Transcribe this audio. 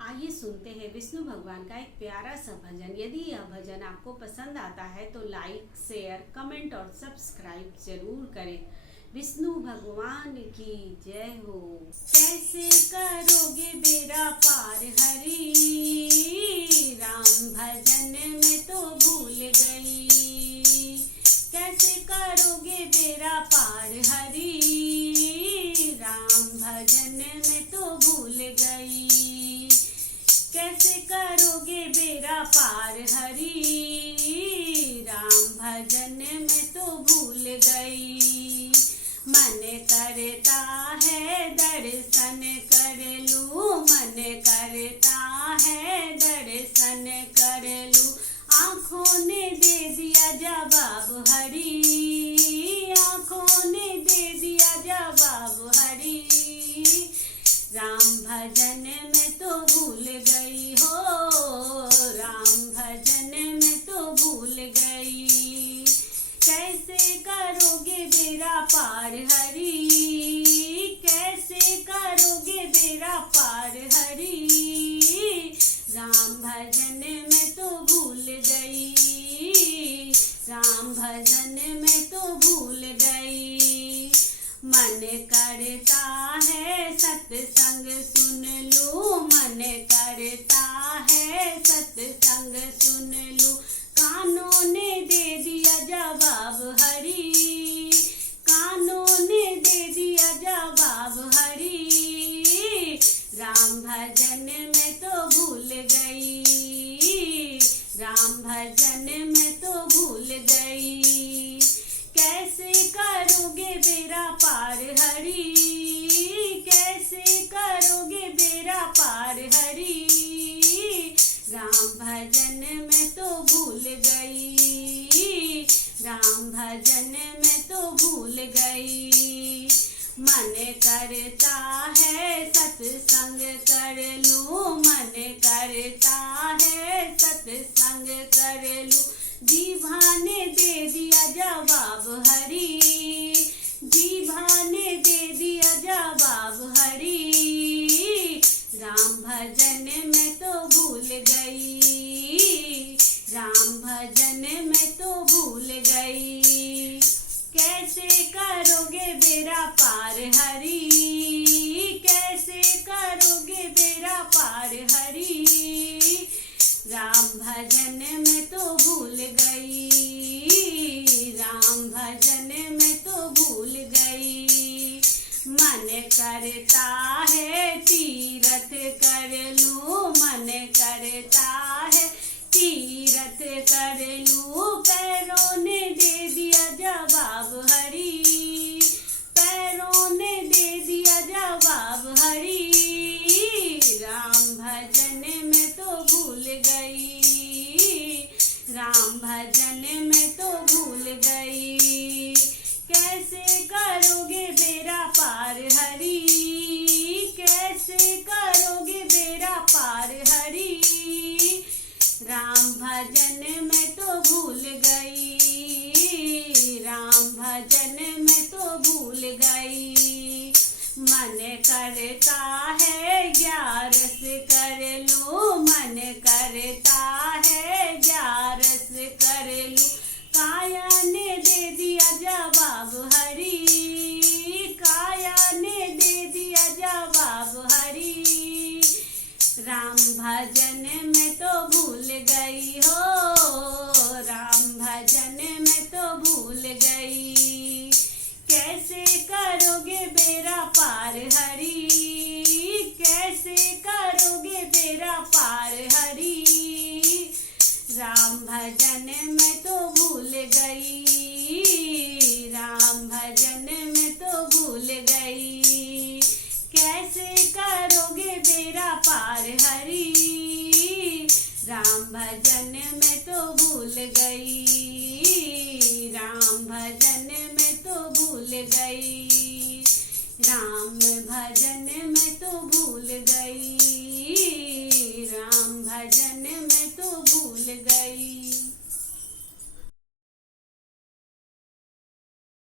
आइए सुनते हैं विष्णु भगवान का एक प्यारा सा भजन। यदि यह भजन आपको पसंद आता है तो लाइक, शेयर, कमेंट और सब्सक्राइब जरूर करें। विष्णु भगवान की जय हो। कैसे करोगे बेड़ा पार हरि, राम भजन में तो भूल गई। कैसे करोगे बेड़ा पार हरि, राम भजन में तो भूल गई। कैसे करोगे बेड़ा पार हरि, राम भजन में तो भूल गई। मन करता है दर्शन कर लूं, मन करता है दर्शन कर लूं। आँखों ने दे दिया जवाब हरि, आँखों ने दे दिया जवाब हरि। राम भजन में तो भूल गई हो, राम भजन में तो भूल गई। कैसे करोगे बेड़ा पार हरि, कैसे करोगे बेड़ा पार हरि। राम भजन में तो भूल गई, राम भजन में तो भूल गई। मन करता है सत्संग सुन लूं, मन करता है सत्संग सुन लूं। कानों ने दे दिया जवाब हरि, कानों ने दे दिया जवाब हरि। राम भजन में तो भूल गई, राम भजन में तो भूल गई। कैसे करोगे बेड़ा पार हरि, कैसे करोगे बेड़ा पार हरि। राम भजन में तो भूल गई, राम भजन में तो भूल गई। मन करता है सत्संग कर लूं, मन करता है सत्संग कर लूं। जीभा ने दे दिया जवाब हरि, जीभा ने दे दिया जवाब हरि। राम भजन में तो भूल गई, राम भजन में तो भूल गई। कैसे करोगे बेड़ा पार हरि, कैसे करोगे बेड़ा पार हरि। राम भजन में तो भूल गई, राम भजन में तो भूल गई। मन करता है तीरथ कर लूं, मन करता है तीरथ कर लूं। पैरों ने दे दिया जवाब हरि, पैरों ने दे दिया जवाब हरि। राम भजन में तो भूल गई, राम भजन में तो भूल गई। कैसे करोगे बेड़ा पार हरि, कैसे करोगे बेड़ा पार हरि। राम भजन में तो भूल गई, राम भजन में तो भूल गई। मन करता है ग्यारस कर लूं, मन करता है ग्यारस कर लूं। काया ने दे दिया जवाब हरि, काया ने दे दिया जवाब हरि। राम भजन में तो भूल गई हो, राम भजन में तो भूल गई। कैसे करोगे बेड़ा पार हरि, कैसे करोगे बेड़ा पार हरि। राम भजन में तो भूल गई, राम भजन में तो भूल गई। कैसे करोगे बेड़ा पार हरि, राम भजन में तो भूल गई, राम भजन में तो भूल गई।